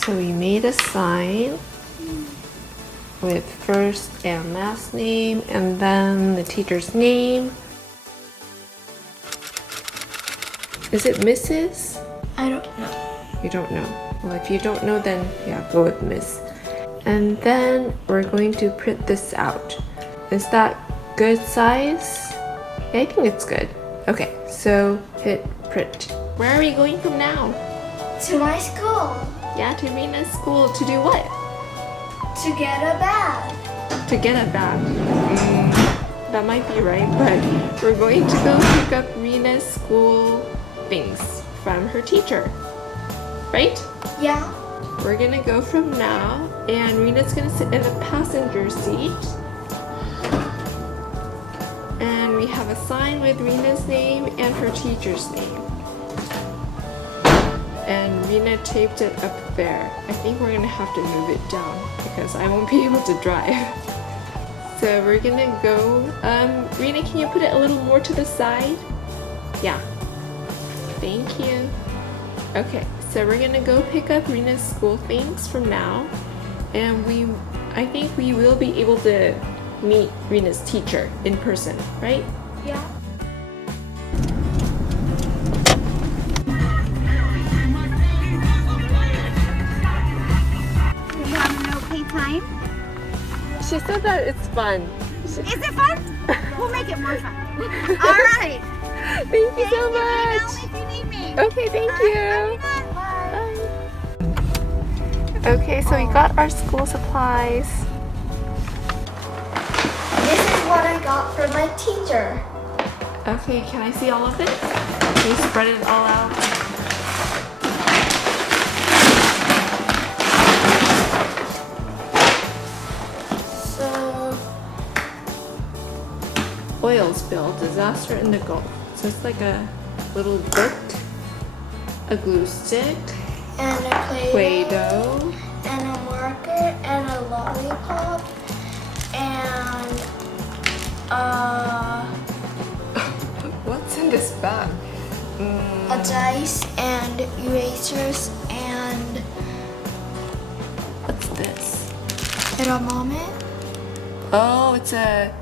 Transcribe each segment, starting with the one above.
So we made a sign with first and last name and then the teacher's name. Is it Mrs.? I don't know. You don't know. Well, if you don't know, then yeah, go with Miss. And then we're going to print this out. Is that good size? Yeah, I think it's good. Okay, so hit print. Where are we going from now? To my school. Yeah, to Rina's school. To do what? To get a bag. To get a bag. That might be right, but we're going to go pick up Rina's school things from her teacher. Right? Yeah. We're gonna go from now, and Rina's gonna sit in the passenger seat. And we have a sign with Rina's name and her teacher's name. And Rina taped it up there. I think we're gonna have to move it down because I won't be able to drive. So we're gonna go, Rina, can you put it a little more to the side? Yeah. Thank you. Okay, so we're gonna go pick up Rina's school things from now. And I think we will be able to meet Rina's teacher in person, right? Yeah. You have an okay time? She said that it's fun. Is it fun? We'll make it more fun. All right. Thank you so Let me know much. if you need me. Okay, thank All you. right, bye. Okay, so we got our school supplies. This is what I got from my teacher. Okay, can I see all of it? Can you spread it all out? So, Oil spill, disaster in the Gulf. So it's like a little book, a glue stick, and a Play-Doh, and a marker, and a lollipop, and what's in this bag? a dice, and erasers, and What's this? a moment. Oh, it's a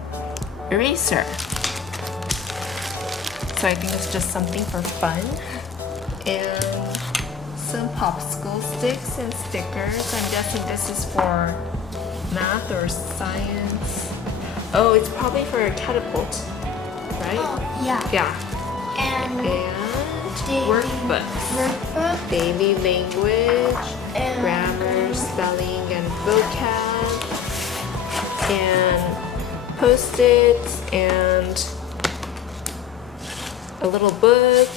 eraser. So I think it's just something for fun. And some popsicle sticks and stickers. I'm guessing this is for math or science. Oh, it's probably for a catapult, right? Oh, yeah. Yeah. And And daily workbooks. workbook, Daily language, and grammar, spelling, and vocab, and post-its, and a little book,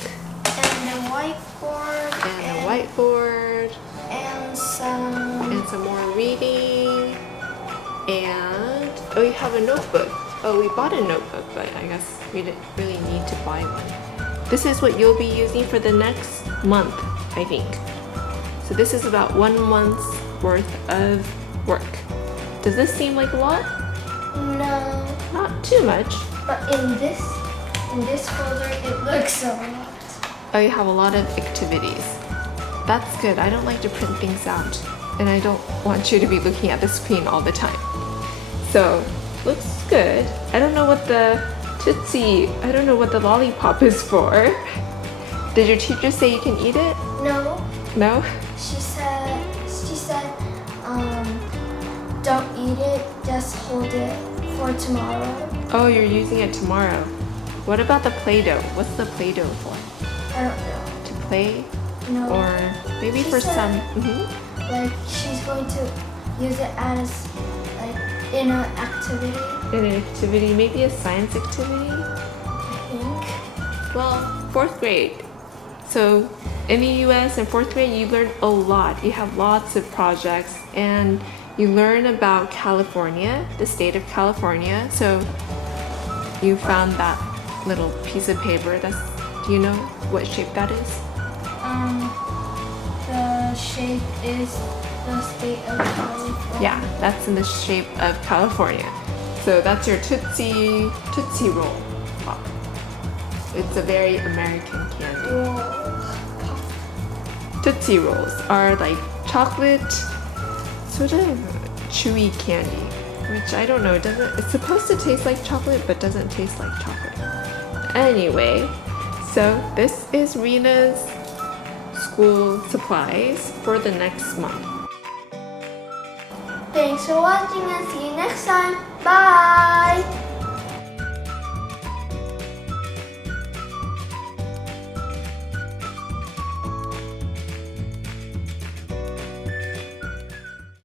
and a whiteboard, and a whiteboard, and some. and some more reading, and oh, we have a notebook. Oh, we bought a notebook, but I guess we didn't really need to buy one. This is what you'll be using for the next month, I think. So this is about 1 month's worth of work. Does this seem like a lot? No, Not too much. but in this folder, it looks a lot. Oh, you have a lot of activities. That's good. I don't like to print things out, and I don't want you to be looking at the screen all the time. So, looks good. I don't know what the lollipop is for. Did your teacher say you can eat it? No, No? she said, don't eat it, just hold it for tomorrow. Oh, you're using it tomorrow. What about the Play-Doh? What's the Play-Doh for? I don't know. To play? No, Or maybe She for said- some... Mhm. like she's going to use it as like in an activity, In an activity, maybe a science activity? I think. Well, 4th grade. So in the US in 4th grade, you learn a lot. You have lots of projects and you learn about California, the state of California. So you found that little piece of paper. Do you know what shape that is? The shape is the state of California. Yeah, that's in the shape of California. So that's your Tootsie Roll Pop. It's a very American candy. Whoa. Tootsie Rolls are like chocolate sort of chewy candy, which I don't know, it's supposed to taste like chocolate but doesn't taste like chocolate. Anyway, so this is Rena's school supplies for the next month. Thanks for watching and see you next time. Bye!